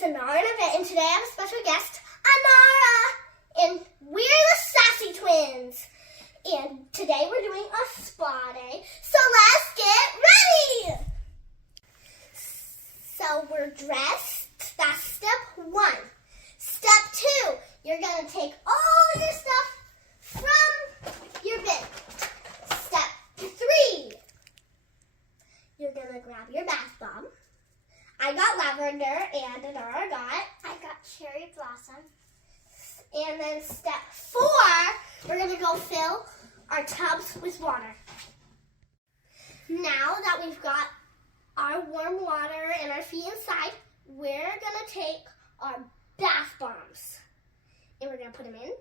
it's Inara Nevaeh, and today I have a special guest, Inara, and we're the Sassy Twins. And today we're doing a spa day, so let's get ready! So we're dressed, that's step 1. Step 2, you're going to take all your stuff from your bin. Step 3, you're going to grab your bath bomb. I got lavender and Darla I got cherry blossom. And then step 4, we're going to go fill our tubs with water. Now that we've got our warm water and our feet inside, we're going to take our bath bombs. And we're going to put them in.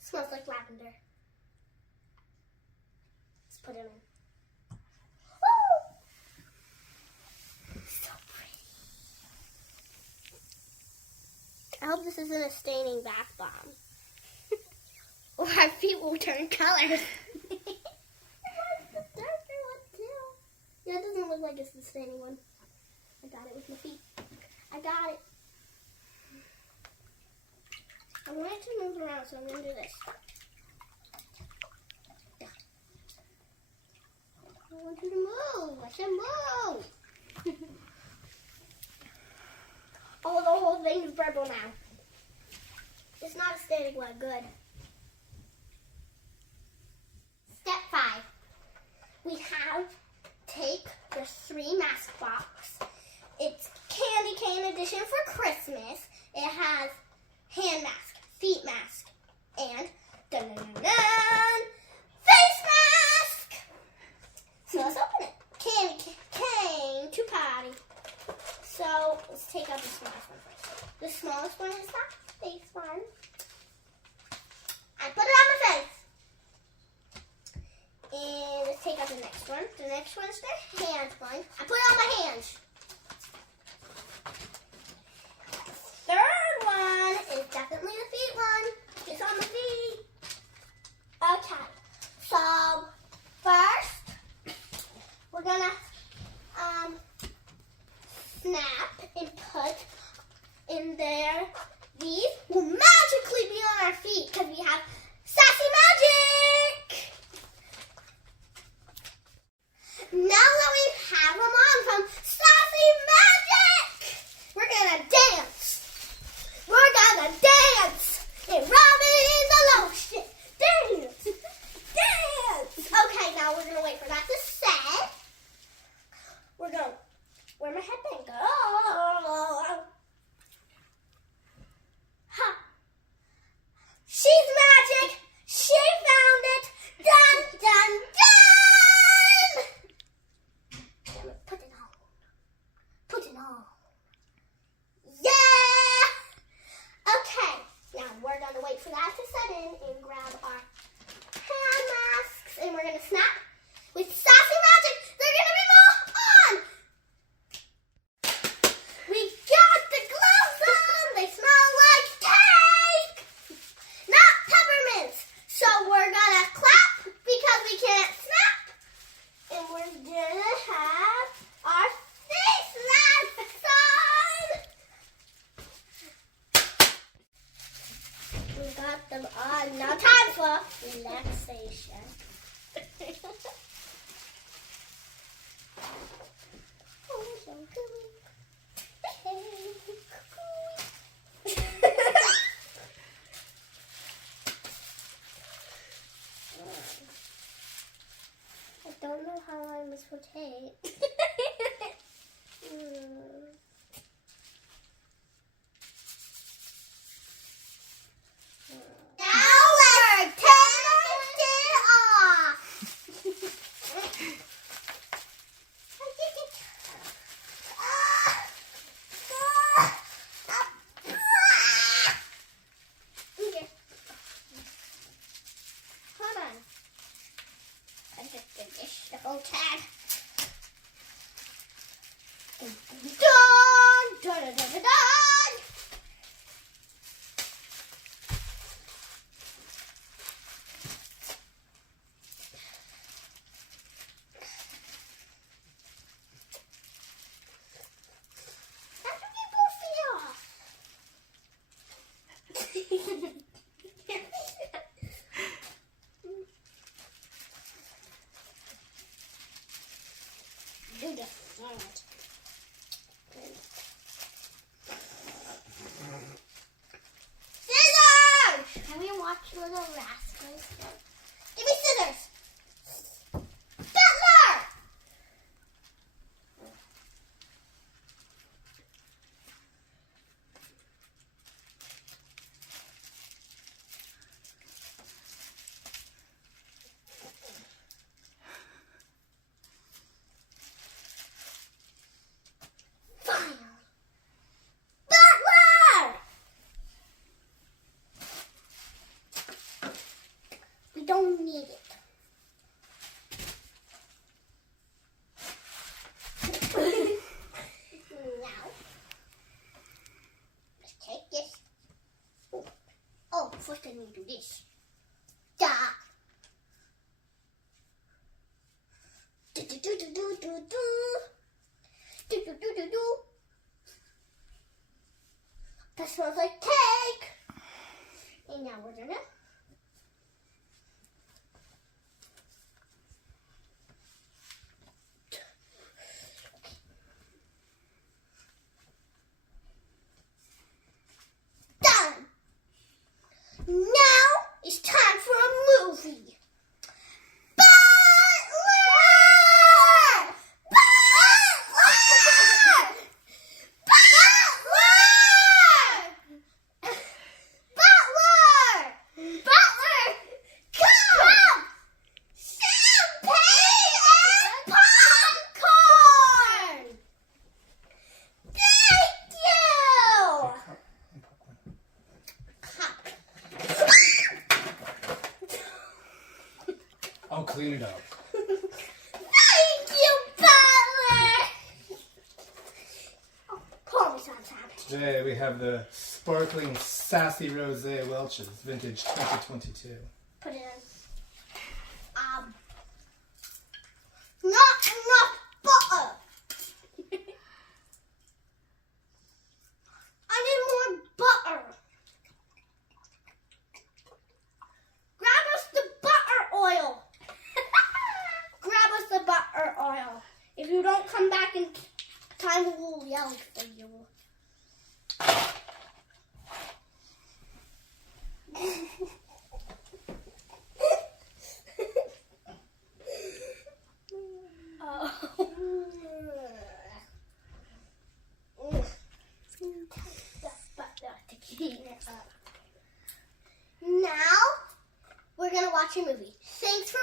Smells like lavender. Let's put them in. I hope this isn't a staining bath bomb. Or our feet will turn colors. The darker one too. Yeah, it doesn't look like it's the staining one. I got it with my feet. I got it. I want it to move around, so I'm going to do this. Yeah. I want you to move. I said move. Oh, the whole thing is purple now. It's not a staining one. Good. Step 5. We have take the 3 mask box. It's candy cane edition for Christmas. It has hand mask, feet mask, and face mask. So let's open it. Candy cane to party. So let's take out the smallest one first. The smallest one is that face one. I put it on my face. And let's take out the next one. The next one is the hand one. I put it on my hands. Third one is definitely the feet one. It's on the feet. Okay. So first, we're gonna snap and put in there. These will magically be on our feet because we have Sassy Magic. Now that we have them on from Sassy Magic, we're gonna dance. We're gonna dance and rub it in the lotion. Dance, dance. Okay, now we're gonna wait for that to set. We're gonna where my headband go? Ha! She's magic. She found it. Dun dun dun. Put it on. Put it on. Yeah. Okay. Now we're gonna wait for that to set in and grab our hand masks, and we're gonna snap with Sassy Magic. They're gonna be more on. We got the gloves on! They smell like cake! Not peppermints! So we're gonna clap because we can't snap. And we're gonna have our face masks on! We got them on. Now time for relaxation. Oh, so good. I don't know how long this will take. Now let's take it off. Okay. Hold on. I just finished the whole tag. Dun, dun, dun, dun, dun. How do people feel? Little Rascals. Give me scissors. Butler! Finally. Butler! We don't need it. Now, let's take this. Oh, first I need to do this. Da. Do do do do do do do. Do do do do do. That smells like cake. And now we're gonna. Done. Now it's time for a movie. Butler! Butler! Butler! Butler! Butler! Come! Champagne and popcorn! Thank you! I'll clean it up. Thank you, Butler! Oh, pour me some champagne. Today we have the sparkling Sassy Rosé Welch's vintage 2022. Put it in. Not enough butter. I need more butter. Grab us the butter oil. Grab us the butter oil. If you don't come back in time, we'll yell for you. Now we're gonna watch a movie. Thanks for